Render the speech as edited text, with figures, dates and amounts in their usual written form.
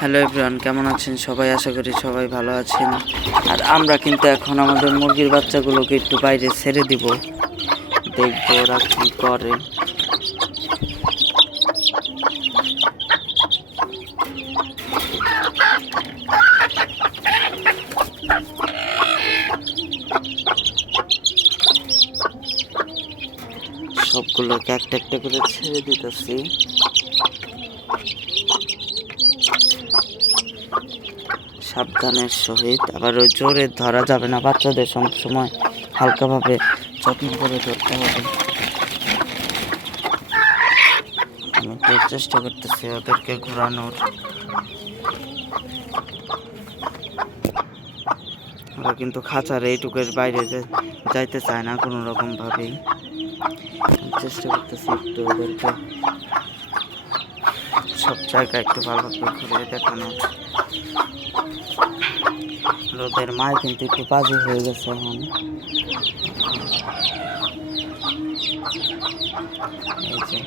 Hello everyone, কেমন আছেন সবাই? আশা করি সবাই ভালো আছেন। আর আমরা কিন্তু এখন আমাদের মুরগির বাচ্চাগুলোকে একটু বাইরে ছেড়ে দিব, দেখবো ওরা কি করে। সবগুলোকে একটা একটা করে ছেড়ে দিতেছি। সাবধানের সহিত, আবার ওই জোরে ধরা যাবে না, বাচ্চাদের সব সময় হালকাভাবে যত্ন করে ধরতে হবে। আমি তো চেষ্টা করতেছি ওদেরকে ঘোরানোর। ওরা কিন্তু খাঁচার এইটুকের বাইরে যাইতে চায় না কোনো রকম ভাবেই। চেষ্টা করতেছি একটু ওদেরকে সব জায়গায় একটু ভালোভাবে ঘুরে দেখানোর। ওদের মায় কিন্তু একটু বাজে হয়ে গেছে এখন। এই যে